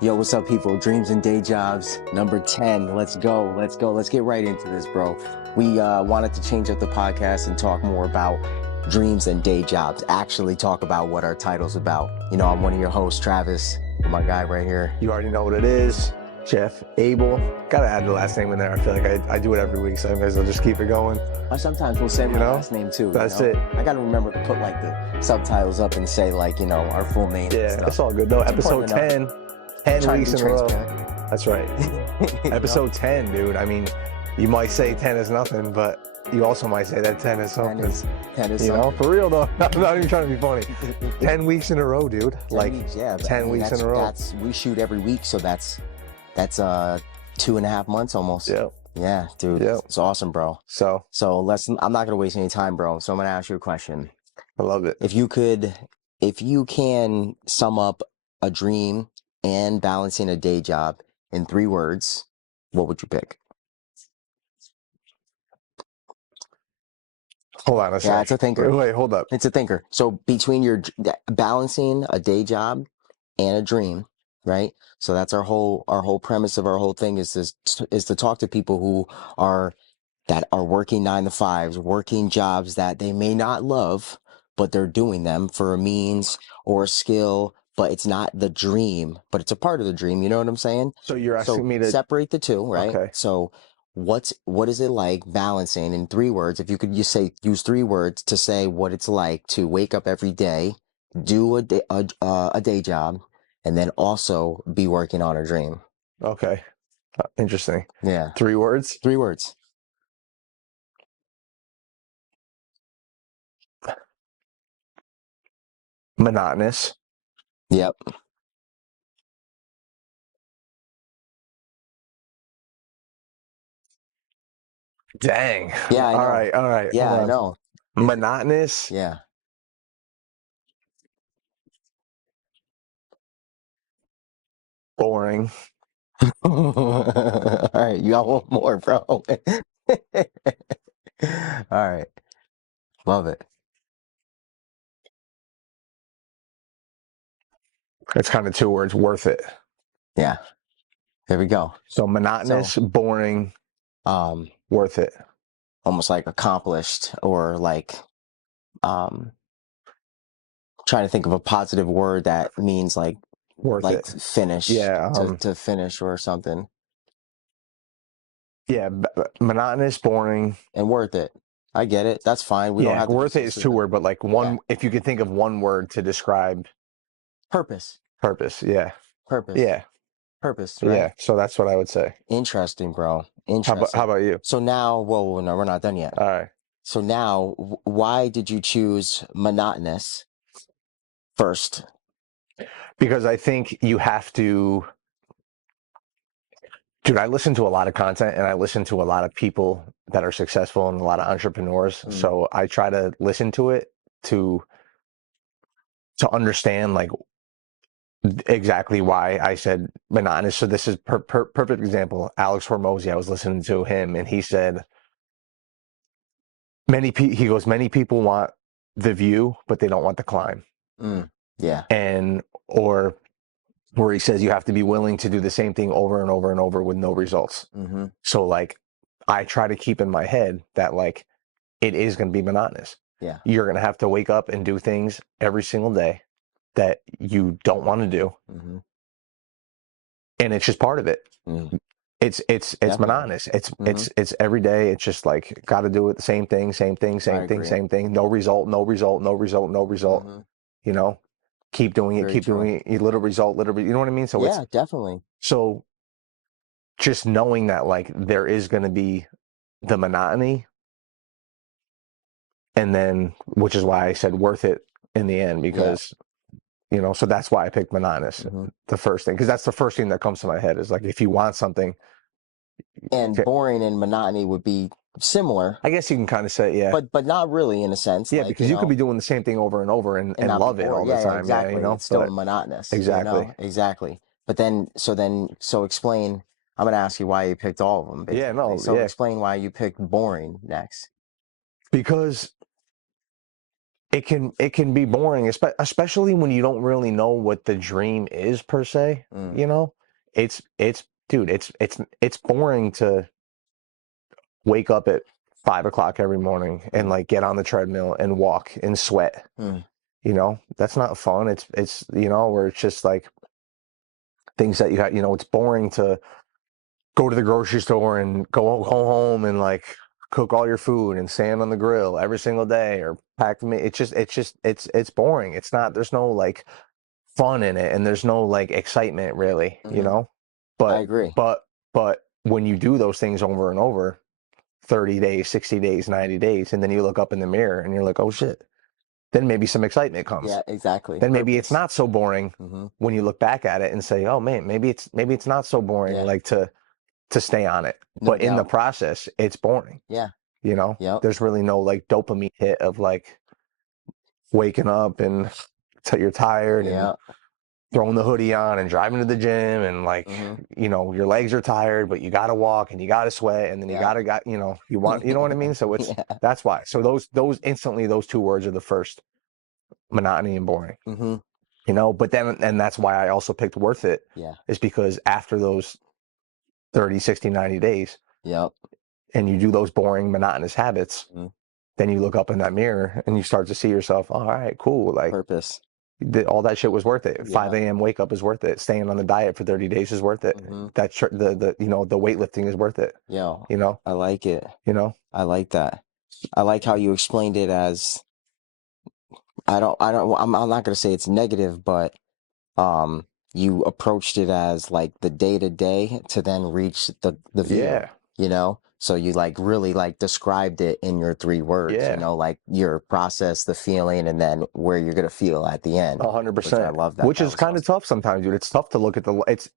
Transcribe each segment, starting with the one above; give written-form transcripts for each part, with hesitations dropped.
Yo, what's up, people? Dreams and day jobs, number 10. Let's go. Let's go. Let's get right into this, bro. We wanted to change up the podcast and talk more about dreams and day jobs, actually talk about what our title's about. You know, I'm one of your hosts, Travis, my guy right here. You already know what it is. Jeff, Abel. Gotta add the last name in there. I feel like I do it every week, so I may as well just keep it going. Sometimes we'll say my last name too. That's it. I gotta remember to put like the subtitles up and say like, you know, our full name. Yeah, it's all good though. Episode 10. 10 weeks in a row. That's right. Episode 10, dude. I mean, you might say 10 is nothing, but you also might say that 10 is something. 10 is you something. know, for real though. I'm not even trying to be funny. 10 weeks in a row, dude. 10 weeks, yeah. 10 weeks in a row. We shoot every week, so that's 2.5 months almost. Yep. Yeah, dude. Yep. It's awesome, bro. So I'm not gonna waste any time, bro. So I'm gonna ask you a question. I love it. If you can sum up a dream and balancing a day job in 3 words, what would you pick? Hold on a second. Yeah, it's a thinker. Wait, hold up. It's a thinker. So between your balancing a day job and a dream, right? So that's our whole premise of our whole thing is to talk to people who are working 9 to 5s, working jobs that they may not love, but they're doing them for a means or a skill, but it's not the dream, but it's a part of the dream. You know what I'm saying? So you're asking me to separate the two, right? Okay. So what is it like balancing in 3 words? If you could use 3 words to say what it's like to wake up every day, do a day job, and then also be working on a dream. Okay. Interesting. Yeah. 3 words? 3 words. Monotonous. Yep. Dang. Yeah, I know. All right. Yeah, I know. Monotonous. Yeah. Boring. All right, you got one more, bro. All right. Love it. It's kind of 2 words, worth it. Yeah. There we go. So monotonous, boring, worth it. Almost like accomplished, or like trying to think of a positive word that means like worth like it. Finish. Yeah. To finish or something. Yeah, monotonous, boring, and worth it. I get it. That's fine. We don't have to worth it is 2 word, but like one, if you could think of one word to describe purpose. Purpose, yeah. Purpose. Yeah. Purpose, right? Yeah, so that's what I would say. Interesting, bro. Interesting. How about you? So now, well, no, we're not done yet. All right. So now, why did you choose monotonous first? Because I think you have to, dude, I listen to a lot of content and I listen to a lot of people that are successful and a lot of entrepreneurs. So I try to listen to it to understand like exactly why I said monotonous. So this is perfect example. Alex Hormozy, I was listening to him and he said, many people want the view, but they don't want the climb. Yeah. And, or where he says you have to be willing to do the same thing over and over and over with no results. So like, I try to keep in my head that like, it is going to be monotonous. Yeah. You're going to have to wake up and do things every single day that you don't want to do. And it's just part of it. It's monotonous. It's every day. It's just like, got to do it. The same thing. No result. You know, keep doing it. You little result, you know what I mean? So yeah, definitely. So just knowing that like there is going to be the monotony, and then, which is why I said worth it in the end, because you know, so that's why I picked monotonous, the first thing, because that's the first thing that comes to my head is like, if you want something. And boring and monotony would be similar. I guess you can kind of say, yeah. But not really in a sense. Yeah, like, because you could be doing the same thing over and over and love it all the time. Exactly. Yeah, you know? It's still monotonous. Exactly. You know? Exactly. But so explain, I'm going to ask you why you picked all of them. Basically. Yeah, no. So explain why you picked boring next. Because it can be boring, especially when you don't really know what the dream is per se. Mm, You know, it's dude, it's boring to wake up at 5 o'clock every morning and mm, like get on the treadmill and walk and sweat. mm, You know, that's not fun. It's where it's just like things that you got. It's boring to go to the grocery store and go home and like cook all your food and stand on the grill every single day or pack me. It's boring. It's not. There's no like fun in it and there's no like excitement really. mm. I But agree. but but when you do those things over and over, 30 days, 60 days, 90 days, and then you look up in the mirror and you're like, oh shit, then maybe some excitement comes. Yeah, exactly. Then maybe it's Purpose. not so boring Hmm. when you look back at it and say, oh man, maybe it's not so boring Yeah, like to stay on it. no But in the doubt. process, it's boring. Yeah. You know, Yep. there's really no like dopamine hit of like waking up and you're tired and Yeah. throwing the hoodie on and driving to the gym and like Hmm. your legs are tired but you got to walk and you got to sweat and then you Yeah. got you want, you know what I mean, so it's Yeah. that's why. So those instantly, those two words are the first: monotony and boring. Hmm. But then, and that's why I also picked worth it, Yeah. is because after those 30, 60, 90 days Yep. and you do those boring monotonous habits, Hmm. then you look up in that mirror and you start to see yourself, all right, cool, like Purpose. all that shit was worth it. Yeah. 5 a.m. wake up is worth it. Staying on the diet for 30 days is worth it. Hmm. The weightlifting is worth it. Yo, You know, I like it. you know. I like that. I like how you explained it as I'm not gonna say it's negative, but um you approached it as like the day to day to then reach the view, Yeah, so you like really like described it in your 3 words, yeah, like your process, the feeling, and then where you're gonna feel at the end, a hundred which I percent. love. That Which that is was kind of awesome. tough sometimes, dude. It's tough to look at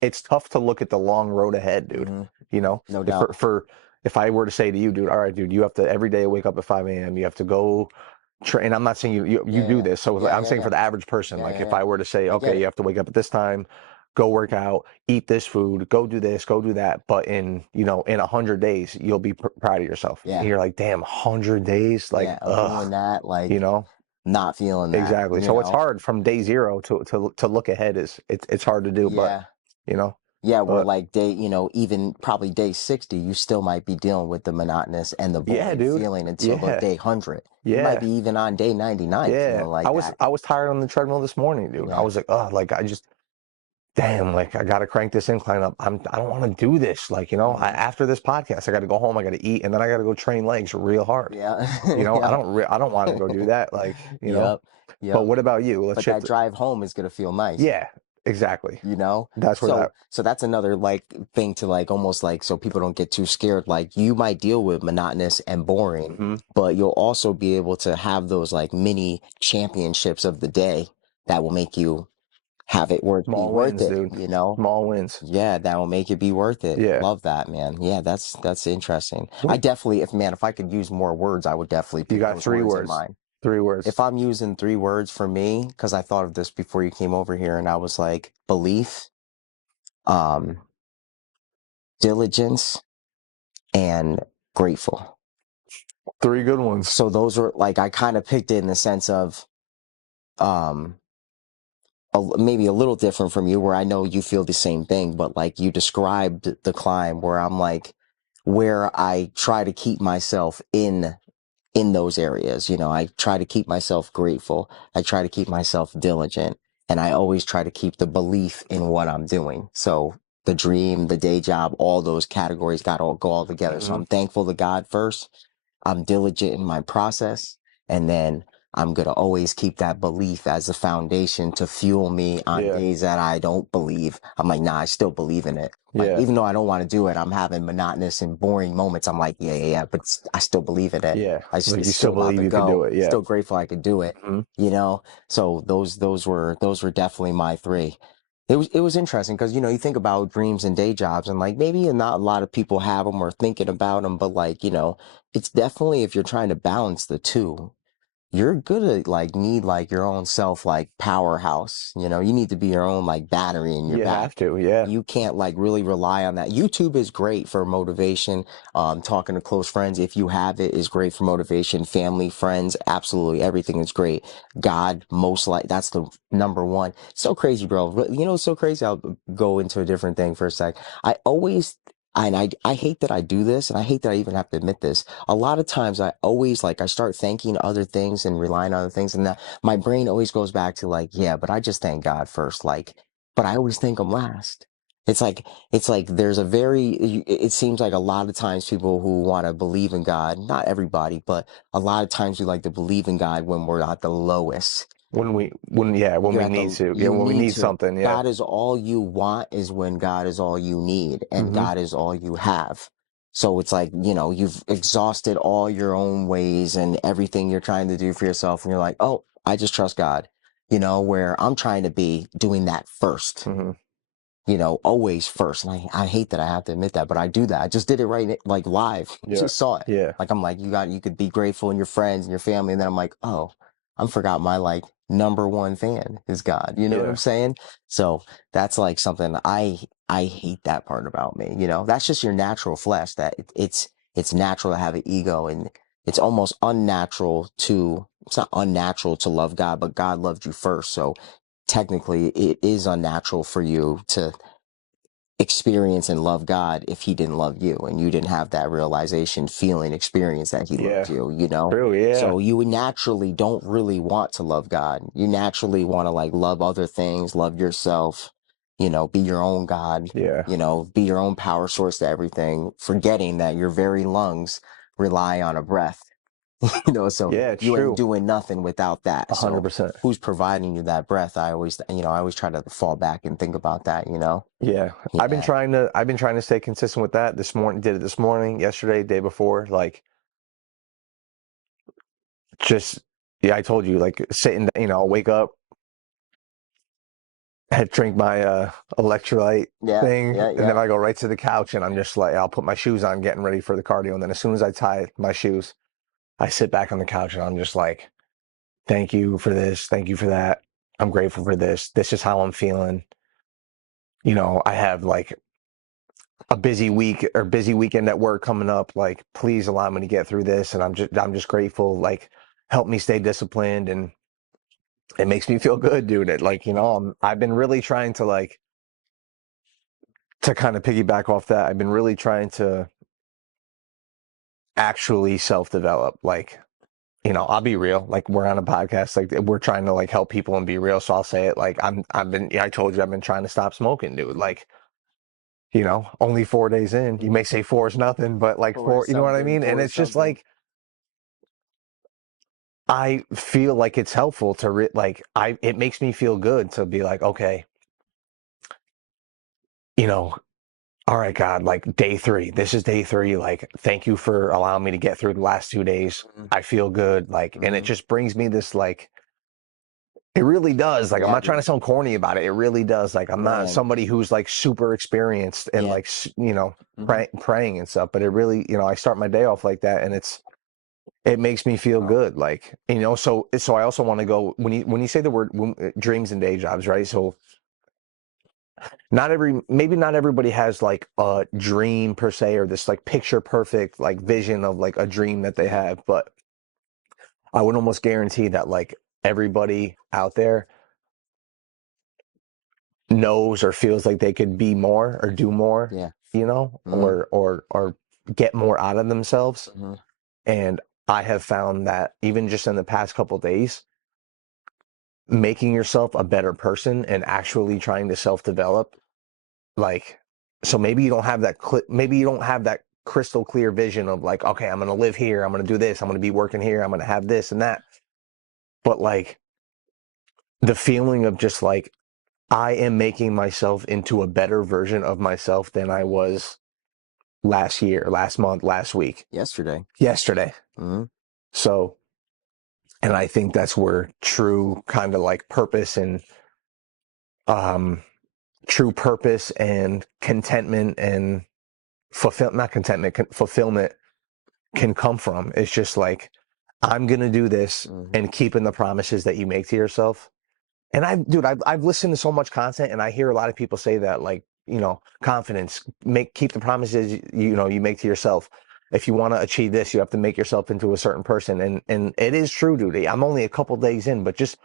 it's tough to look at the long road ahead, dude. Hmm. You know, No if doubt. if I were to say to you, dude, all right, dude, you have to every day wake up at 5 a.m. You have to go train. I'm not saying you Yeah, do yeah, this. So yeah, I'm yeah, saying yeah, for the average person, yeah, like yeah, if yeah. I were to say, I get okay, you it. have to wake up at this time, go work out, eat this food, go do this, go do that. But in 100 days, you'll be proud of yourself. And Yeah, you're like, damn, 100 days, like, yeah, of ugh, doing that, you like know. not feeling that, Exactly. So it's hard from day zero to look ahead. It's hard to do, but yeah. you know, Yeah, we're but like day, even probably day 60, you still might be dealing with the monotonous and the yeah, boring dude. feeling until the Yeah, day 100. You might yeah, be even on day 99 yeah. feeling I like was that. I was tired on the treadmill this morning, dude. I Yeah. was like, oh, like I just damn, like I gotta crank this incline up. I don't want to do this. Like, Hmm. after this podcast, I gotta go home, I gotta eat, and then I gotta go train legs real hard. Yeah. I Yep. don't want to go do that. Like, Yep. but Yep. what about you? Let's But that shift. drive home is going to feel nice. Yeah, exactly. you know That's where that. so that's another like thing to like almost like so people don't get too scared. Like you might deal with monotonous and boring, Hmm. but you'll also be able to have those like mini championships of the day that will make you have it be Small worth wins, it, dude. Small wins. yeah, that will make it be worth it. Yeah. Love that, man. Yeah, that's interesting. I definitely, if I could use more words, I would definitely You pick got those three words in words. mind. 3 words. If I'm using 3 words for me, because I thought of this before you came over here, and I was like belief, um, diligence, and grateful. Three good ones. So those were like I kind of picked it in the sense of um maybe a little different from you, where I know you feel the same thing, but like you described the climb where I'm like where I try to keep myself in those areas. I try to keep myself grateful. I try to keep myself diligent. And I always try to keep the belief in what I'm doing. So the dream, the day job, all those categories got all go all together. So Hmm. I'm thankful to God first. I'm diligent in my process. And then I'm going to always keep that belief as the foundation to fuel me on Yeah. days that I don't believe. I'm like, nah, I still believe in it. Like, Yeah. even though I don't want to do it, I'm having monotonous and boring moments. I'm like, yeah, yeah, yeah, but I still believe in it. Yeah. Like It's you still still about believe to you could do go. it. Yeah. Still grateful I could do it. Hmm. So those were definitely my three. It was interesting because you think about dreams and day jobs, and like maybe not a lot of people have them or thinking about them, but like it's definitely, if you're trying to balance the two, you're gonna like need like your own self like powerhouse. You know, you need to be your own like battery in your You back. have to, yeah. You can't like really rely on that. YouTube is great for motivation. Talking to close friends, if you have it, is great for motivation. Family, friends, absolutely everything is great. God, most like that's the number one. So crazy, bro. You know, it's so crazy. I'll go into a different thing for a sec. I always and I hate that I do this, and I hate that I even have to admit this. A lot of times I always like I start thanking other things and relying on other things, and that my brain always goes back to like, yeah, but I just thank God first. Like, but I always thank him last. It's like there's a it seems like a lot of times people who want to believe in God, not everybody, but a lot of times we like to believe in God when we're at the lowest. When You're we at need the, to, yeah, you when we need need to. something, yeah. God is all you want is when God is all you need, and Hmm. God is all you have. So it's like, you know, you've exhausted all your own ways and everything you're trying to do for yourself. And you're like, oh, I just trust God, you know, where I'm trying to be doing that first, Hmm. you know, always first. And I hate that I have to admit that, but I do that. I just did it right, like live. Yeah, Just saw it. yeah, Like, I'm like, you could be grateful in your friends and your family. And then I'm like, oh, I forgot my like number one fan is God. You know what I'm yeah, saying? So that's like something I hate that part about me. You know, that's just your natural flesh that it's natural to have an ego, and it's almost unnatural to, it's not unnatural to love God, but God loved you first. So technically it is unnatural for you to experience and love God if he didn't love you and you didn't have that realization, feeling, experience that he loved yeah. you, you know? True, yeah, So you naturally don't really want to love God. You naturally want to like love other things, love yourself, you know, be your own God, yeah, you know, be your own power source to everything, forgetting that your very lungs rely on a breath. You know, so yeah. It's you ain't true, doing nothing without that. So 100%. who's providing you that breath? I always try to fall back and think about that, you know? Yeah, Yeah. I've been trying to stay consistent with that. This morning, did it this morning, yesterday, day before. Like, just yeah, I told you, like sitting, I'll wake up, drink my electrolyte Yeah. thing, Yeah. and then Yeah. I go right to the couch, and I'm just like, I'll put my shoes on, getting ready for the cardio, and then as soon as I tie my shoes, I sit back on the couch, and I'm just like, thank you for this, thank you for that. I'm grateful for this. This is how I'm feeling. I have like a busy week or busy weekend at work coming up. Like, please allow me to get through this, and I'm just grateful. Like, help me stay disciplined, and it makes me feel good, dude. I've been really trying to like to kind of piggyback off that. I've been really trying to actually self-develop. Like, I'll be real. Like, we're on a podcast. Like, we're trying to like help people and be real. So I'll say it. Like, I told you I've been trying to stop smoking, dude. Like, only 4 days in. You may say four is nothing, but like For four, you know what I something, mean? And for it's just something. like I feel like it's helpful to it makes me feel good to be like, okay, you know, all right, God, like day three, this is day three. Like, thank you for allowing me to get through the last 2 days. I feel good. Like, and it Mm-hmm. just brings me this, like, it really does. Like, I'm Yeah, not trying to sound corny about it. It really does. Like, I'm not man. somebody who's like super experienced and Yeah. like, Mm-hmm. praying and stuff, but it really, I start my day off like that, and it makes me feel Oh, good. Like, so I also want to go when you say the word dreams and day jobs, right? So maybe not everybody has like a dream per se, or this like picture perfect like vision of like a dream that they mm-hmm. have, but I would almost guarantee that like everybody out there knows or feels like they could be more or do more, Yeah. Mm-hmm. or get more out of themselves. Mm-hmm. And I have found that even just in the past couple of days, making yourself a better person and actually trying to self-develop, like, so maybe you don't have that crystal clear vision of like, okay, I'm going to live here, I'm going to do this, I'm going to be working here, I'm going to have this and that, but like the feeling of just like I am making myself into a better version of myself than I was last year, last month, last week, Yesterday. yesterday. Mm-hmm. So, and I think that's where um true purpose and contentment and not contentment, fulfillment can come from. It's just like I'm going to do this, Hmm. and keeping the promises that you make to yourself. And I've listened to so much content, and I hear a lot of people say that, like, confidence, keep the promises you make to yourself. If you want to achieve this, you have to make yourself into a certain person. And it is true, dude. I'm only a couple days in, but just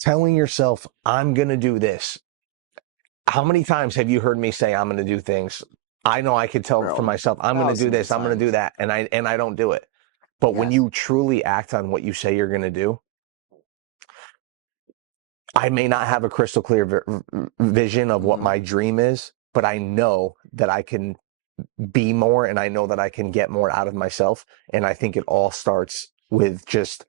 telling yourself, I'm going to do this. How many times have you heard me say I'm going to do things? I know I could tell for Bro, myself, I'm going to do thousands of this, I'm going to do times. that, and I don't do it. But when Yes. you truly act on what you say you're going to do, I may not have a crystal clear vision of what Hmm. my dream is, but I know that I can be more, and I know that I can get more out of myself. And I think it all starts with just,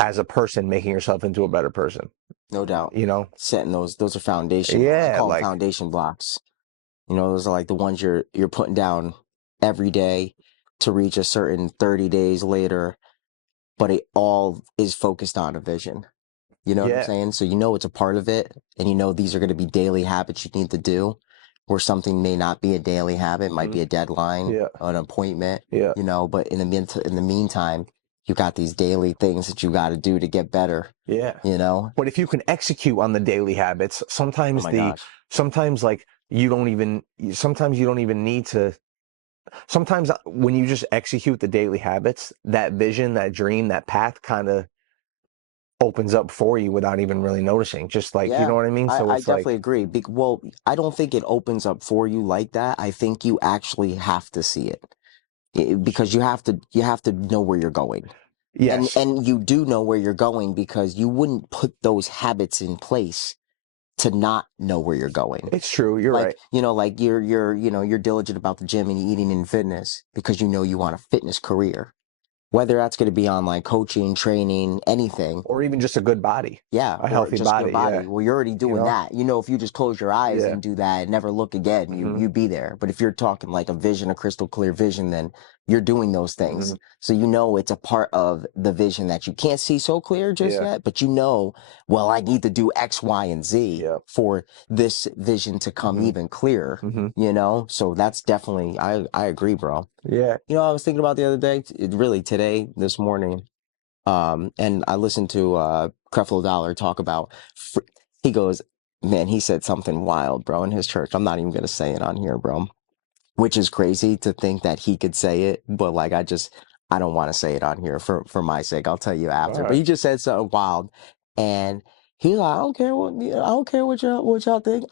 as a person, making yourself into a better person, No doubt. you know? Setting those are foundational. I Yeah, call them like, foundation blocks. Those are like the ones you're putting down every day to reach a certain 30 days later, but it all is focused on a vision. You know what I'm yeah. saying? So it's a part of it, and these are going to be daily habits you need to do, where something may not be a daily habit, might Hmm. be a deadline, Yeah, an appointment, yeah, but in the meantime, you got these daily things that you got to do to get better, yeah. you know? But if you can execute on the daily habits, Oh my gosh. sometimes, like, sometimes you don't even need to. Sometimes when you just execute the daily habits, that vision, that dream, that path kind of opens up for you without even really noticing. Just, like, you Yeah, know what I mean? So I it's definitely like, agree. Well, I don't think it opens up for you like that. I think you actually have to see it. Because you have to know where you're going. And yes, and you do know where you're going because you wouldn't put those habits in place to not know where you're going. it's true. You're Like, right. like you're diligent about the gym and eating and fitness because you want a fitness career. Whether that's going to be on like coaching, training, anything. Or even just a good body, Yeah, a or healthy just good body. Yeah, body. Well, you're already you doing know. that. If you just close your eyes Yeah. and do that and never look again, Hmm. you'd be there. But if you're talking like a vision, a crystal clear vision, then you're doing those things. Hmm. So it's a part of the vision that you can't see so clear just Yeah. yet, but well, I need to do X, Y, and Z Yeah. for this vision to come Hmm. even clearer. Hmm. So that's definitely I agree, bro. Yeah. I was thinking about the other day, really today, this morning. And I listened to Creflo Dollar talk about. He goes, man, he said something wild, bro, in his church. I'm not even gonna say it on here, bro. Which is crazy to think that he could say it, but like I don't want to say it on here for my sake. I'll tell you All after. But right. he just said something wild, and he's like, I don't care what y'all think.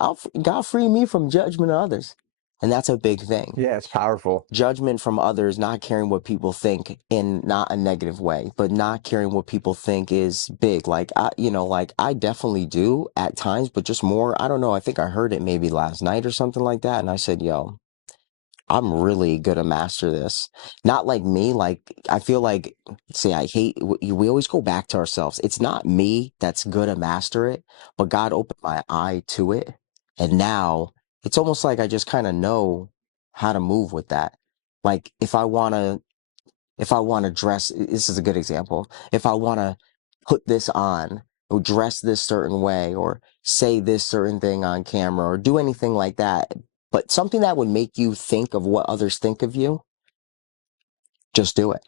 God free me from judgment of others, and that's a big thing. Yeah, it's powerful. Judgment from others, not caring what people think in not a negative way, but not caring what people think is big. Like I definitely do at times, but just more. I don't know. I think I heard it maybe last night or something like that, and I said, "Yo, I'm really gonna master this." Not like me. Like I feel like, see, I hate. We always go back to ourselves. It's not me that's gonna master it, but God opened my eye to it, and now it's almost like I just kind of know how to move with that. Like if I wanna dress, this is a good example. If I wanna put this on, or dress this certain way, or say this certain thing on camera, or do anything like that, but something that would make you think of what others think of you, just do it.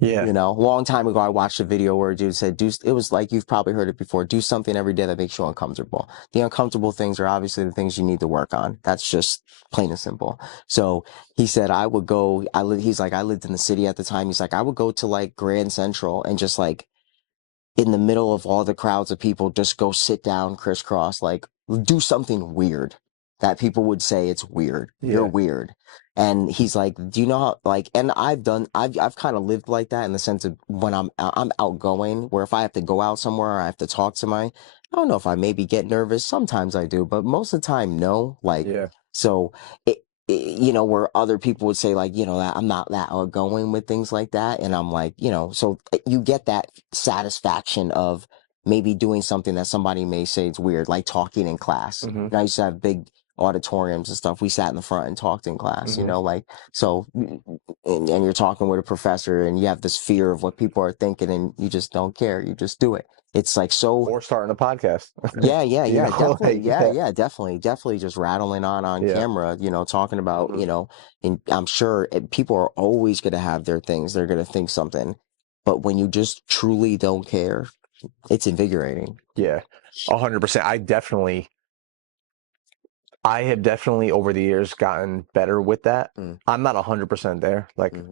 Yeah. A long time ago, I watched a video where a dude said, it was like, you've probably heard it before, do something every day that makes you uncomfortable. The uncomfortable things are obviously the things you need to work on. That's just plain and simple. So he said, he's like, I lived in the city at the time. He's like, I would go to like Grand Central and just like in the middle of all the crowds of people, just go sit down crisscross, like do something weird that people would say it's weird. You're Yeah. weird. And he's like, do you know how, like, and I've kind of lived like that in the sense of when I'm outgoing, where if I have to go out somewhere or I have to talk to I don't know if I maybe get nervous. Sometimes I do, but most of the time, no. Like, Yeah. so where other people would say like, that I'm not that outgoing with things like that. And I'm like, so you get that satisfaction of maybe doing something that somebody may say it's weird, like talking in class. Hmm. And I used to have big auditoriums and stuff. We sat in the front and talked in class, Hmm. like, so, and you're talking with a professor and you have this fear of what people are thinking and you just don't care. You just do it. It's like so. Or starting a podcast. Yeah, yeah, You yeah, know, definitely. like, Yeah, yeah. yeah, definitely. Definitely just rattling on Yeah. camera, talking about, Hmm. and I'm sure people are always going to have their things. They're going to think something. But when you just truly don't care, it's invigorating. Yeah, 100%. I have definitely over the years gotten better with that. Mm. I'm not 100% there. Like Mm.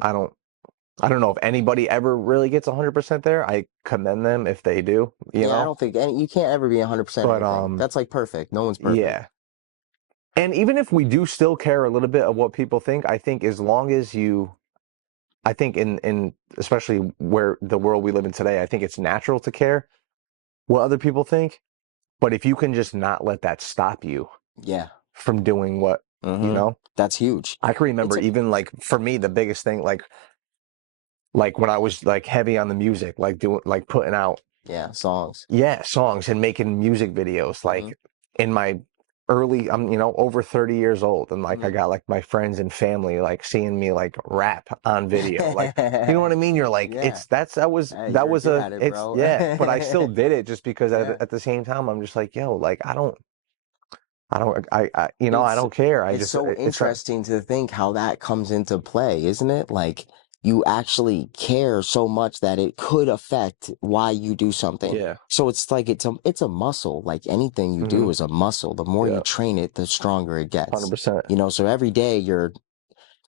I don't know if anybody ever really gets 100% there. I commend them if they do, you Yeah, I know. don't think you can't ever be 100% But anything. That's like perfect. No one's perfect. yeah. And even if we do still care a little bit of what people think, I think as long as you I think in especially where the world we live in today, I think it's natural to care what other people think. But if you can just not let that stop you Yeah. from doing what, you Mm-hmm. know, That's huge. I can remember It's a even like for me, the biggest thing, like when I was like heavy on the music, like doing, like putting out, yeah, songs. yeah, songs and making music videos, Mm-hmm. like in my I'm, over 30 years old. And like, I Mm-hmm. got like my friends and family, like seeing me like rap on video, like, you know what I mean? You're like, Yeah. Hey, that you're was good at it, it's, bro. yeah, but I still did it just because Yeah. at the same time, I'm just like, yo, like, I It's don't care. I it's just, so it's not, interesting to think how that comes into play, isn't it? Like you actually care so much that it could affect why you do something. yeah. So it's like it's a muscle. Like anything you do Hmm. is a muscle. The more you Yeah. train it, the stronger it gets. 100%. So every day you're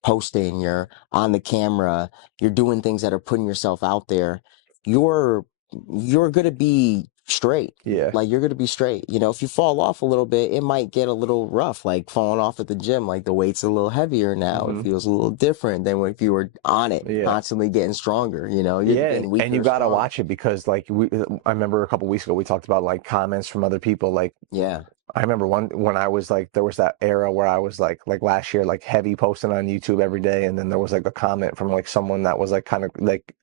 posting, you're on the camera, you're doing things that are putting yourself out there, you're you're gonna be straight. Yeah. Like you're gonna be straight. If you fall off a little bit, it might get a little rough, like falling off at the gym. Like the weight's a little heavier now. It Hmm. feels a little different than if you were on it, Yeah. constantly getting stronger. You're Yeah, getting and weaker you or got to strong. watch it because like I remember a couple weeks ago we talked about like comments from other people. Like Yeah. I remember one when I was like there was that era where I was like last year like heavy posting on YouTube every day, and then there was like a comment from like someone that was like kind of like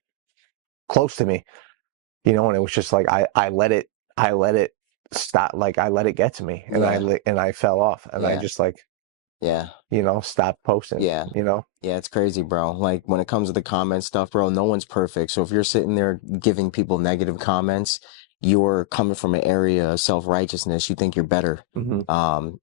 close to me, and it was just like I let it stop, like I let it get to me, and Yeah. I fell off, and I Yeah. just like Yeah. stopped posting, Yeah. you know. Yeah, it's crazy, bro. Like when it comes to the comment stuff, bro, no one's perfect. So if you're sitting there giving people negative comments, you're coming from an area of self-righteousness. You think you're better. Hmm.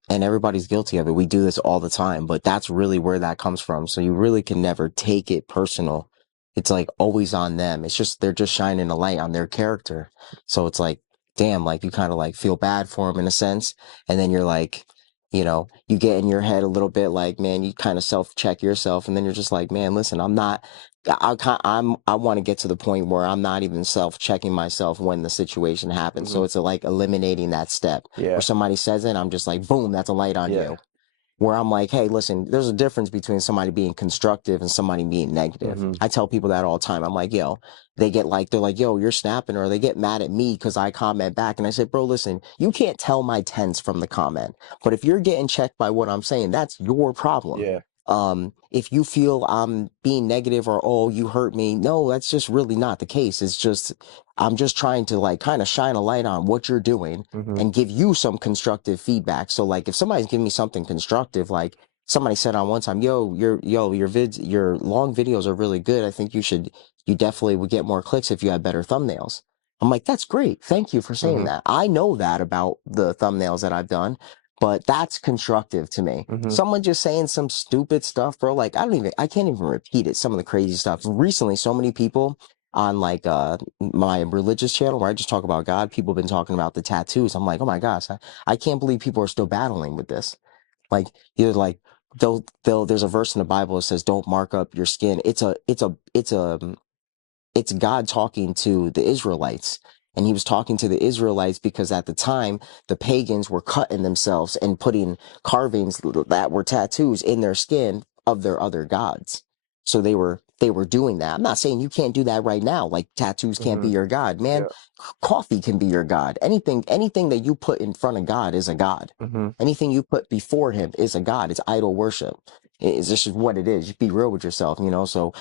And everybody's guilty of it. We do this all the time, but that's really where that comes from. So you really can never take it personal. It's like always on them. It's just, they're just shining a light on their character. So it's like, damn, like you kind of like feel bad for them in a sense. And then you're like, you get in your head a little bit like, man, you kind of self-check yourself, and then you're just like, man, listen, I want to get to the point where I'm not even self-checking myself when the situation happens. Hmm. So it's like eliminating that step where Yeah. somebody says it, I'm just like, boom, that's a light on Yeah. you. Where I'm like, hey, listen, there's a difference between somebody being constructive and somebody being negative. Hmm. I tell people that all the time. I'm like, yo, they're like, yo, you're snapping, or they get mad at me because I comment back. And I said, bro, listen, you can't tell my tense from the comment. But if you're getting checked by what I'm saying, that's your problem. Yeah. If you feel I'm being negative or, oh, you hurt me, no, that's just really not the case. It's just, I'm just trying to like kind of shine a light on what you're doing Hmm. and give you some constructive feedback. So like if somebody's giving me something constructive, like somebody said on one time, your long videos are really good. I think you definitely would get more clicks if you had better thumbnails. I'm like, that's great. Thank you for saying Hmm. that. I know that about the thumbnails that I've done, but that's constructive to me. Hmm. Someone just saying some stupid stuff, bro. Like I can't even repeat it. Some of the crazy stuff. Recently, so many people on like my religious channel where I just talk about God, people have been talking about the tattoos. I'm like, oh my gosh, I can't believe people are still battling with this. Like you're like there's a verse in the Bible that says don't mark up your skin. It's God talking to the Israelites. And he was talking to the Israelites because at the time, the pagans were cutting themselves and putting carvings that were tattoos in their skin of their other gods. So they were doing that. I'm not saying you can't do that right now. Like tattoos can't Hmm. be your God, man. Yeah. Coffee can be your God. Anything that you put in front of God is a God. Hmm. Anything you put before him is a God. It's idol worship. It's just what it is. Just be real with yourself. So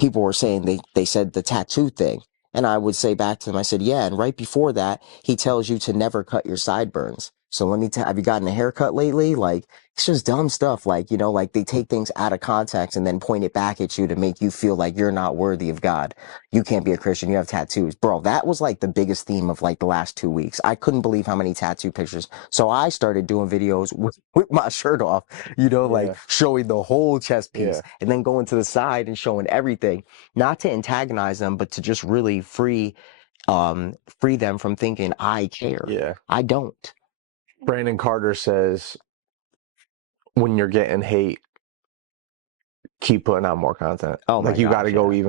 people were saying they said the tattoo thing. And I would say back to them, I said, yeah. And right before that, he tells you to never cut your sideburns. So let me tell, have you gotten a haircut lately? Like, it's just dumb stuff. Like, you know, like they take things out of context and then point it back at you to make you feel like you're not worthy of God. You can't be a Christian. You have tattoos. Bro, that was like the biggest theme of like the last 2 weeks. I couldn't believe how many tattoo pictures. So I started doing videos with my shirt off, you know, like Yeah. showing the whole chest Yeah. piece and then going to the side and showing everything, not to antagonize them, but to just really free them from thinking I care. Yeah. I don't. Brandon Carter says, when you're getting hate, keep putting out more content. Oh my Like you got to gosh, go yeah.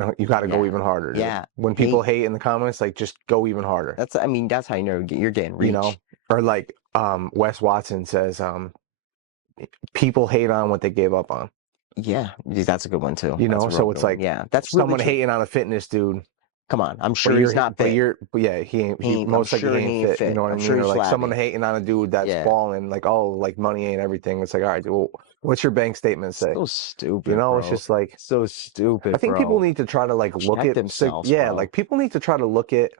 go Yeah. even harder, dude. Yeah. When people Hate. hate in the comments, like just go even harder, That's, I mean, that's how you know you're getting you reach. know? Or like Wes Watson says, people hate on what they gave up on, Yeah, that's a good one too. you That's know? a real So good it's one. like Yeah, that's really someone true. hating on a fitness dude, Come on, I'm sure he's not fit. but yeah, he I'm most likely sure he he ain't ain't fit, you fit. know what I I'm mean? sure Or he's like someone flabby. hating on a dude that's Yeah, balling, like, oh, like money ain't everything. It's like, all right, well, what's your bank statement say? so You stupid, know, it's bro. just like, So I stupid, think people bro. need to try to like look Check at, themselves, yeah, bro. like people need to try to look at.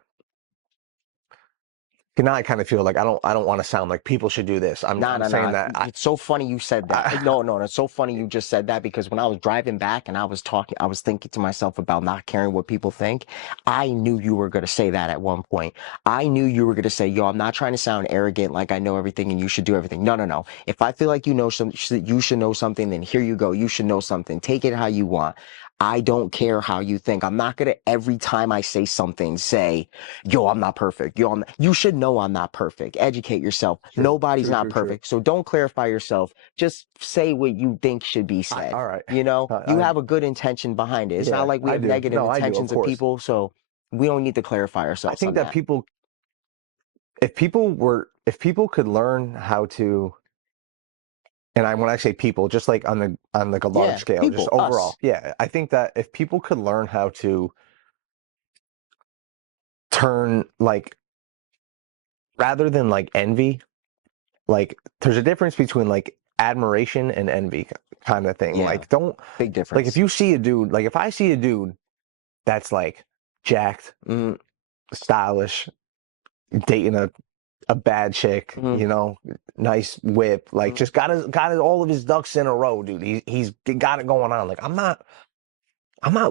Now I kind of feel like I don't want to sound like people should do this. Nah, I'm nah, saying nah. that It's so funny you said that. I No, no, no. It's so funny you just said that because when I was driving back and I was talking, I was thinking to myself about not caring what people think. I knew you were going to say that at one point. I knew you were going to say, yo, I'm not trying to sound arrogant like I know everything and you should do everything. No, no, no. If I feel like you know you should know something, then here you go. You should know something. Take it how you want. I don't care how you think. I'm not going to every time I say something say, yo, I'm not perfect. Yo, you should know I'm not perfect. Educate yourself. true, Nobody's true, not true, true. perfect. So don't clarify yourself. Just say what you think should be said. All right, You know, you I have a good intention behind it. It's not yeah, like we I have do. negative No, I do, of intentions of course. people. So we don't need to clarify I ourselves think on that that. people, if people could learn how to, and when I say people, just like on like a large Yeah. scale, just People, overall, us. yeah, I think that if people could learn how to turn like rather than like envy, like there's a difference between like admiration and envy kind of thing. Yeah. Like don't Big like if difference. you see a dude, like if I see a dude that's like jacked, Mm-hmm. stylish, dating a bad chick, Mm-hmm. you know, nice whip, like just got his all of his ducks in a row, dude. He's got it going on. Like I'm not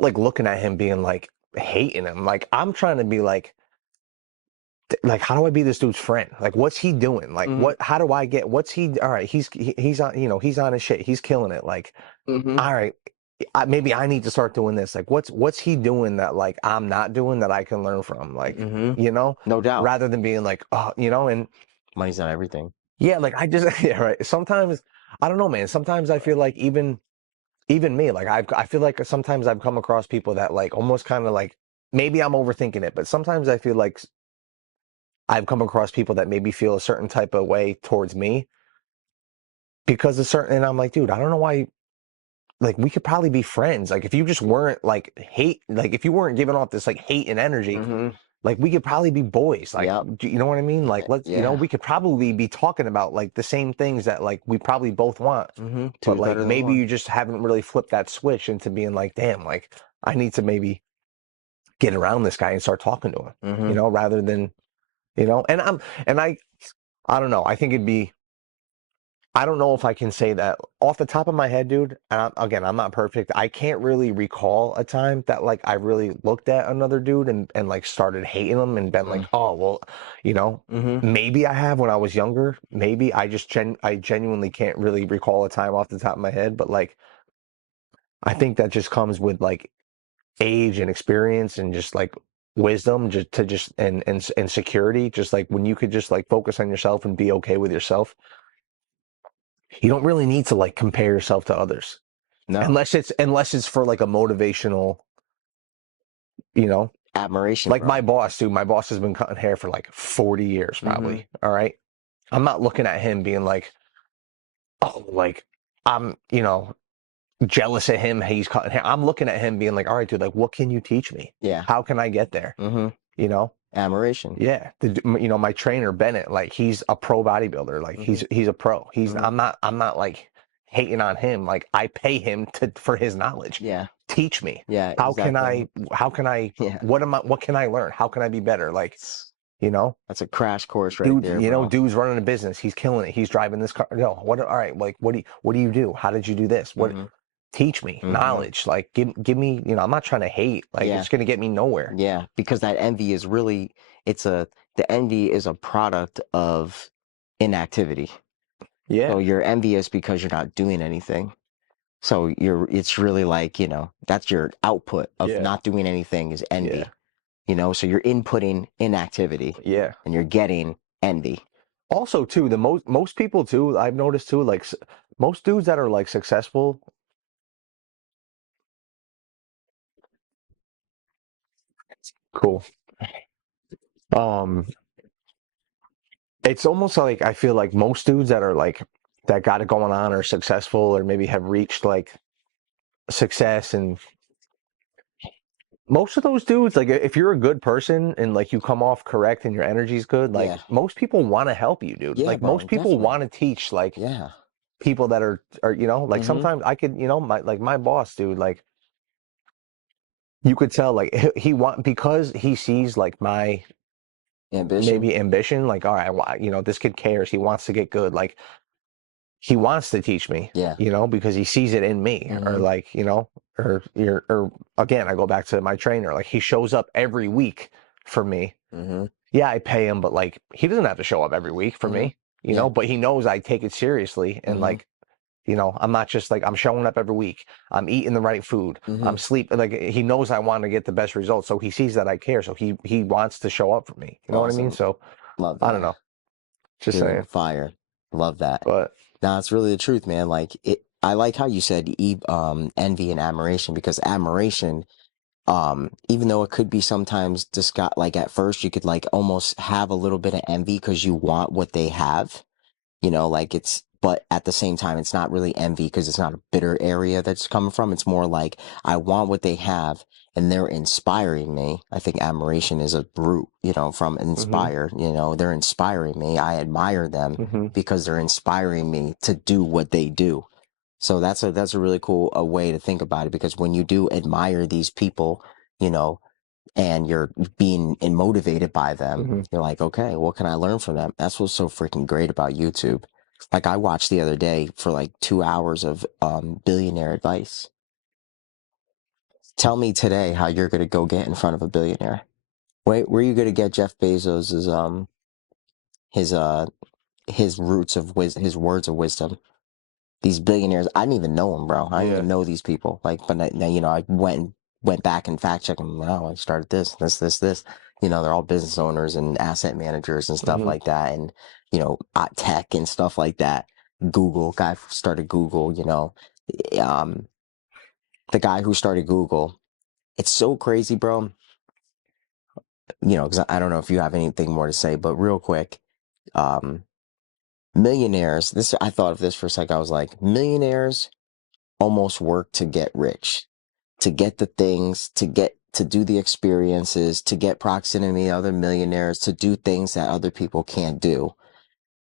like looking at him being like hating him. Like I'm trying to be like how do I be this dude's friend? Like what's he doing? Like Mm-hmm. what how do I get what's he all right, he's on, you know, he's on his shit. He's killing it. Like Mm-hmm. all right, maybe I need to start doing this. Like what's he doing that like I'm not doing that I can learn from? Like, Mm-hmm. you know, No doubt. rather than being like, oh, you know, and Money's not everything. yeah, like I just yeah, right. Sometimes I don't know, man. Sometimes I feel like even me, like I feel like sometimes I've come across people that like almost kind of like maybe I'm overthinking it, but sometimes I feel like I've come across people that maybe feel a certain type of way towards me because of certain, and I'm like, dude, I don't know why. Like we could probably be friends. Like if you just weren't like hate, like if you weren't giving off this like hate and energy, Mm-hmm. like we could probably be boys. Like, Yep. you know what I mean? Like let's, you know, Yeah. we could probably be talking about like the same things that like we probably both want. Mm-hmm. But Two's like better than maybe one. you just haven't really flipped that switch into being like, damn, like I need to maybe get around this guy and start talking to him, Mm-hmm. you know, rather than, you know, and I don't know. I think it'd be, I don't know if I can say that off the top of my head, dude. And again, I'm not perfect. I can't really recall a time that like I really looked at another dude and like started hating him and been like, oh, well, you know, Mm-hmm. maybe I have when I was younger. Maybe I genuinely can't really recall a time off the top of my head, but like I think that just comes with like age and experience and just like wisdom just to just and security. Just like when you could just like focus on yourself and be okay with yourself, you don't really need to like compare yourself to others No. unless it's for like a motivational, you know, Admiration, like my bro. boss, dude. My boss has been cutting hair for like 40 years Mm-hmm. probably. All right, I'm not looking at him being like, oh, like I'm, you know, jealous of him. He's cutting hair. I'm looking at him being like, all right, dude, like what can you teach me? Yeah. How can I get there? Mm-hmm. You know. Admiration. Yeah, you know, my trainer Bennett, like he's a pro bodybuilder, like Mm-hmm. he's a pro. He's Mm-hmm. I'm not like hating on him. Like I pay him to for his knowledge. Yeah. Teach me. Yeah, How can exactly. I Yeah. what can I learn? How can I be better? Like, You know, That's a crash course right dude, there, bro. dude's running a business. He's killing it. He's driving this car. No, what? All right, like, what do you do? How did you do this? What? Hmm. Teach me Hmm. knowledge. Like, give me. I'm not trying to hate. Like, Yeah. it's gonna get me nowhere. Yeah. Because that envy is really, it's a, the envy is a product of inactivity. So Yeah, you're envious because you're not doing anything. So it's really like, that's your output of yeah, not doing anything is yeah, envy, so you're inputting inactivity yeah. and you're getting envy. Also, too, the most people too, I've noticed too, like most dudes that are like successful. Cool. Um, it's almost like I feel like most dudes that are like that got it going on or successful or maybe have reached like success, and most of those dudes, like if you're a good person and like you come off correct and your energy's good, like Yeah. most people want to help you, dude. Yeah, Like bro, most people definitely. want to teach like Yeah. people that are like Mm-hmm. sometimes I could, my boss, dude, like you could tell like he want because he sees like my Ambition. maybe ambition, like all right, this kid cares, he wants to get good, like he wants to teach me, Yeah. because he sees it in me, or Mm-hmm. like, or again, I go back to my trainer, like he shows up every week for me. Mm-hmm. Yeah, I pay him, but like he doesn't have to show up every week for Mm-hmm. me, Yeah. but he knows I take it seriously, and Mm-hmm. like, I'm not just like I'm showing up every week. I'm eating the right food. Mm-hmm. I'm sleeping. Like he knows I want to get the best results, so he sees that I care. So he wants to show up for me. You know what I mean? Awesome. So Love I don't that. know. Just Dude, saying. fire. Love that. But Now it's really the truth, man. Like I like how you said envy and admiration, because admiration, even though it could be sometimes disguised, like at first you could like almost have a little bit of envy because you want what they have. Like but at the same time, it's not really envy because it's not a bitter area that's coming from. It's more like I want what they have and they're inspiring me. I think admiration is a root, from hmm inspire, they're inspiring me. I admire them hmm because they're inspiring me to do what they do. So that's a really cool way to think about it, because when you do admire these people, you know, and you're being and motivated by them, hmm you're like, okay, what can I learn from them? That's what's so freaking great about YouTube. Like I watched the other day for like 2 hours of billionaire advice. Tell me today how you're gonna go get in front of a billionaire. Wait, where are you gonna get Jeff Bezos's his uh his roots of his words of wisdom? These billionaires, I didn't even know them, bro. I didn't Yeah. even know these people. Like, but now, I went back and fact checked them. Wow, I started this. They're all business owners and asset managers and stuff hmm like that, and tech and stuff like that. Google guy started Google. Um, the guy who started Google. It's so crazy, bro. Because I don't know if you have anything more to say, but real quick, um, millionaires. This I thought of this for a second. I was like, millionaires almost work to get rich, to get the things, to do the experiences, to get proximity to other millionaires, to do things that other people can't do.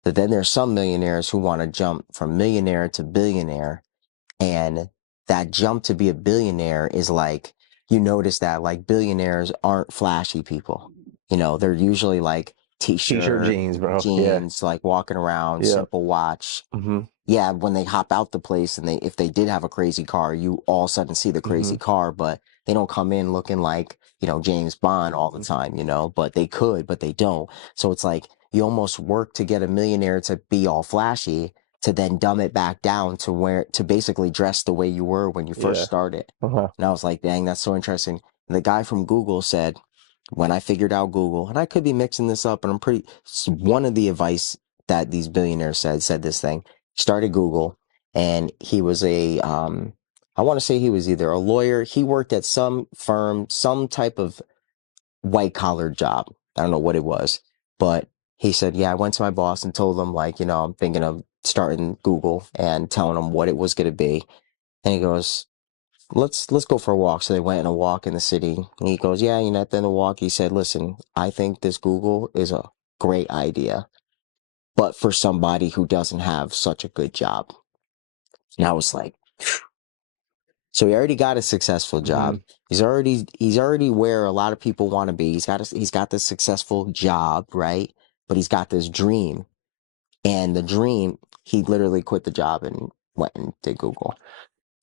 But then there's some millionaires who want to jump from millionaire to billionaire, and that jump to be a billionaire is like, you notice that like billionaires aren't flashy people. They're usually like T-shirt t-shirt, jeans, bro. Yeah. jeans, like walking around, Yeah. simple watch. hmm Yeah, when they hop out the place and if they did have a crazy car, you all of a sudden see the hmm crazy car, but they don't come in looking like, James Bond all the time, but they could, but they don't. So it's like you almost work to get a millionaire to be all flashy, to then dumb it back down to basically dress the way you were when you first Yeah. started. Uh-huh. And I was like, dang, that's so interesting. And the guy from Google said, when I figured out Google, and I could be mixing this up, but one of the advice that these billionaires said this thing, started Google, and he was I want to say he was either a lawyer, he worked at some firm, some type of white collar job. I don't know what it was, but he said, yeah, I went to my boss and told him like, I'm thinking of starting Google, and telling him what it was going to be. And he goes, let's go for a walk. So they went on a walk in the city. And he goes, yeah, at the end of the walk, he said, listen, I think this Google is a great idea, but for somebody who doesn't have such a good job. And I was like, So he already got a successful Hmm. job. He's already where a lot of people want to be. He's got this successful job, right? But he's got this dream. And the dream, he literally quit the job and went and did Google.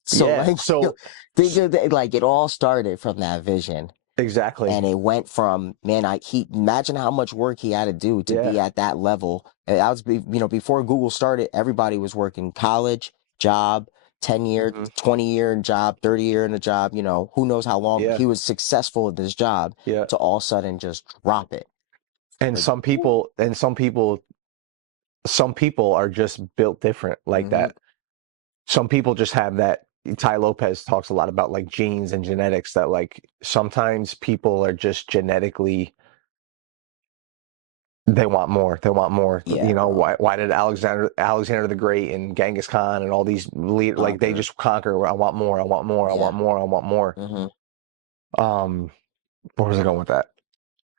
So Yeah. like, So think of it, like it all started from that vision. exactly. And it went from, man, he imagine how much work he had to do to Yeah. be at that level. And before Google started, everybody was working college, job, 10-year, Hmm. 20-year in job, 30-year in a job, who knows how long, but Yeah. he was successful at this job Yeah. to all of a sudden just drop it. And Like, some people are just built different like mm-hmm, that. Some people just have that. Ty Lopez talks a lot about like genes and genetics, that like sometimes people are just genetically, they want more. They want more. yeah, bro, Why did Alexander the Great and Genghis Khan and all these like they conquer, just conquer? I want more. I want more. I yeah, want more. I want more. mm-hmm, Um, where was I going with that?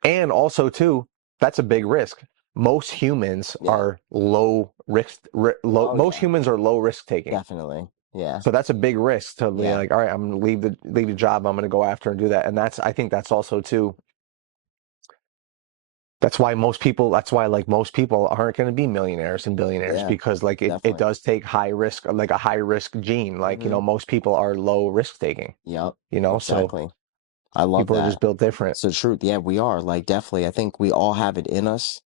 And also too, that's a big risk. Most humans yeah, are low risk. oh Most yeah, humans are low risk taking. definitely, yeah, So that's a big risk to be yeah, like, all right, I'm gonna leave the job. I'm gonna go after and do that. And I think that's also too. That's why like most people aren't going to be millionaires and billionaires, yeah, because like it definitely, does take high risk, like a high risk gene. Like, mm-hmm, most people are low risk taking, yep, so exactly. I love people are just that. built different. It's the truth. Yeah, we are. Like, definitely. I think we all have it in us,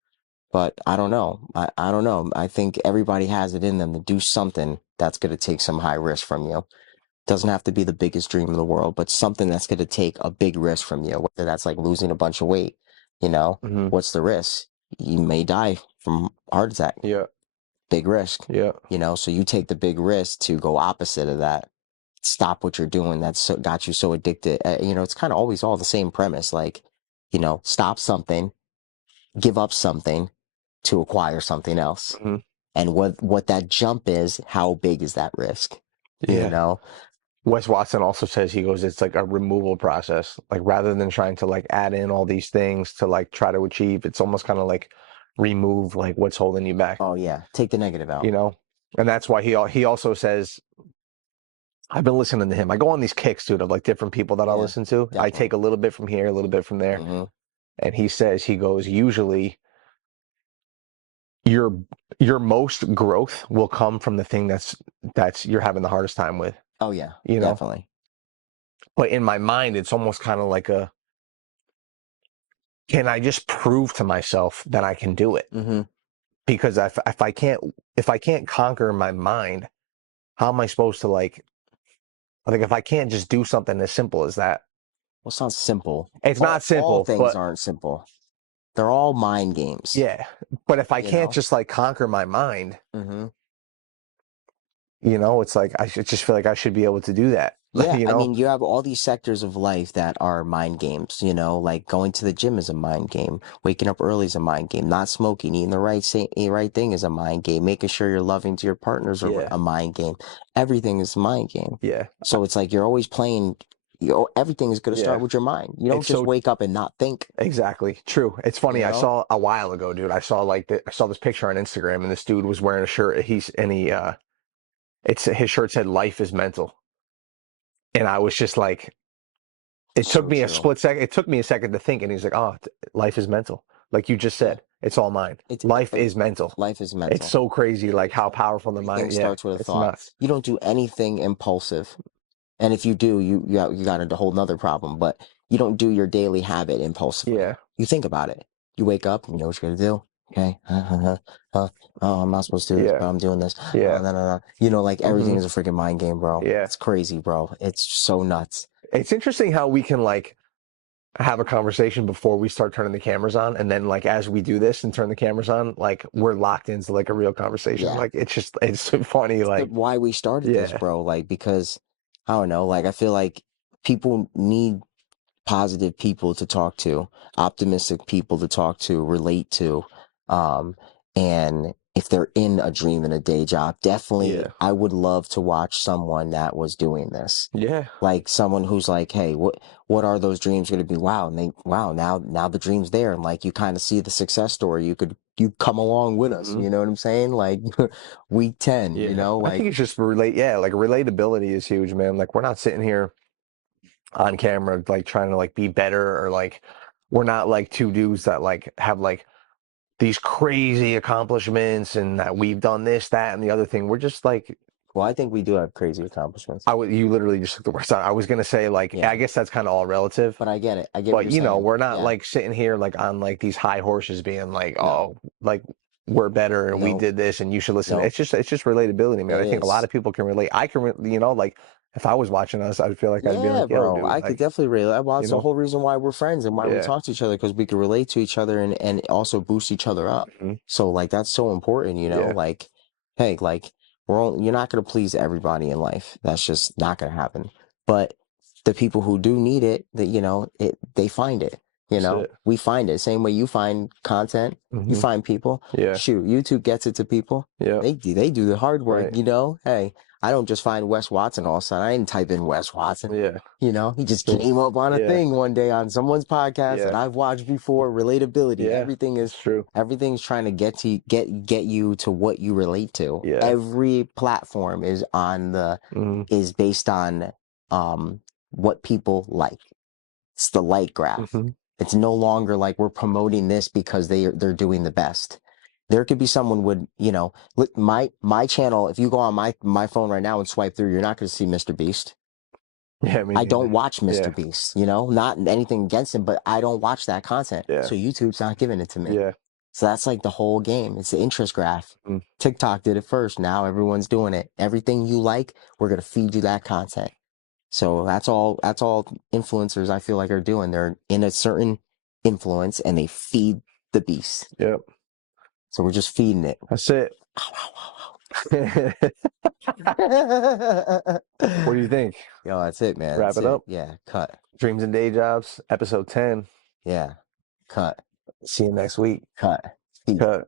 but I don't know. I don't know. I think everybody has it in them to do something that's going to take some high risk from you. Doesn't have to be the biggest dream in the world, but something that's going to take a big risk from you, whether that's like losing a bunch of weight, you know, Hmm. what's the risk? You may die from heart attack. Yeah. Big risk, Yeah. so you take the big risk to go opposite of that, stop what you're doing that's got you so addicted. It's kind of always all the same premise, like, stop something, give up something to acquire something else. Hmm. And what that jump is, how big is that risk, you Yeah. know? Wes Watson also says, he goes, it's like a removal process. Like rather than trying to like add in all these things to like try to achieve, it's almost kind of like remove like what's holding you back, Oh yeah, take the negative you out. know? And that's why he also says, I've been listening to him. I go on these kicks, dude, of like different people that I Yeah, listen to. I definitely. take a little bit from here, a little bit from there. Hmm. And he says, he goes, usually your your most growth will come from the thing that's you're having the hardest time with, Oh yeah, you know? definitely. But in my mind, it's almost kind of like can I just prove to myself that I can do it? Hmm. Because if I can't conquer my mind, how am I supposed to like if I can't just do something as simple as that? Well, it's not simple. It's All not all simple, things but aren't simple. They're all mind games, yeah. But if I you can't know? just like conquer my mind, Hmm. it's like I should just feel like I should be able to do that. Yeah, you I know? mean, you have all these sectors of life that are mind games, like going to the gym is a mind game, waking up early is a mind game, not smoking, eating the right thing is a mind game, making sure you're loving to your partners are Yeah. a mind game. Everything is a mind game. Yeah. So it's like you're always playing, everything is going to start Yeah. with your mind. You don't It's just so wake up and not think, exactly true. It's you funny. I know? saw a while ago, dude. I saw this picture on Instagram, and this dude was wearing a shirt. It's his shirt said "Life is mental," and I was just like, it took So me a true. split second. It took me a second to think, and he's like, "Oh, life is mental." Like you just Yeah. said, it's all mine. It's Life is mental. life is It's mental. so crazy, like how powerful the Everything mind. Yeah, starts with a it's thought. nuts. You don't do anything impulsive. And if you do, you got a whole nother problem. But you don't do your daily habit impulsively. Yeah, You think about it. You wake up, you know what you're gonna do. Okay. Oh, I'm not supposed to do this, yeah, but I'm doing this. yeah. No, no, no. Like everything Hmm. is a freaking mind game, bro. Yeah. It's crazy, bro. It's so nuts. It's interesting how we can like have a conversation before we start turning the cameras on, and then like as we do this and turn the cameras on, like we're locked into like a real conversation. Yeah. Like it's so funny. Like Why we started this, yeah, bro. Like because I don't know. Like I feel like people need positive people to talk to, optimistic people to talk to, relate to. Um, and if they're in a dream and a day job, definitely Yeah. I would love to watch someone that was doing this. Yeah. Like someone who's like, hey, what are those dreams going to be? Wow, and they wow, now the dream's there, and like you kind of see the success story. You come along with us. Hmm. You know what I'm saying? Like week 10. You Yeah. know, I like think it's just relate. Yeah, like relatability is huge, man. Like we're not sitting here on camera like trying to like be better or like we're not like two dudes that like have like these crazy accomplishments and that we've done this, that, and the other thing. We're just like well, I think we do have crazy accomplishments. you literally just took the words out. I was gonna say like Yeah, I guess that's kind of all relative, but I get it. I get what but you're you know saying. we're not Yeah, like sitting here like on like these high horses being like no, oh like we're better and we no, did this and you should listen. no, It's just relatability, man. it I think a lot is. of people can relate. I can you know like if I was watching us, I'd feel like I'd be Yeah, like yo bro. dude I could like definitely relate. Well, you that's the know whole reason why we're friends and why we yeah talk to each other because we can relate to each other and also boost each other up. hmm So like that's so important, you know? yeah Like, hey, like you're not gonna please everybody in life. That's just not gonna happen. But the people who do need it, that they find it. that's it We find it. Same way you find content, you hmm find people. yeah Shoot, YouTube gets it to people. yeah They do the hard work, right Hey, I don't just find Wes Watson all of a sudden. I didn't type in Wes Watson. yeah He just true came up on a yeah thing one day on someone's podcast that yeah I've watched before. Relatability. yeah it's true Everything's trying to get you to what you relate to. yeah Every platform hmm is based on what people like. It's the like graph. hmm It's no longer like we're promoting this because they're doing the best. There could be someone look, my channel, if you go on my phone right now and swipe through, you're not going to see Mr. Beast. yeah me I don't neither watch yeah Mr. Beast, not anything against him, but I don't watch that content. yeah So YouTube's not giving it to me. yeah So that's like the whole game. It's the interest graph. mm, TikTok did it first. Now everyone's doing it. Everything you like, we're going to feed you that content. So that's all influencers I feel like are doing. They're in a certain influence and they feed the beast. yep So we're just feeding it. that's it what do you think Yo, that's it, man. wrap That's it it. up Yeah, cut. dreams and day jobs episode 10 Yeah, cut. see you next week Cut. Peace. cut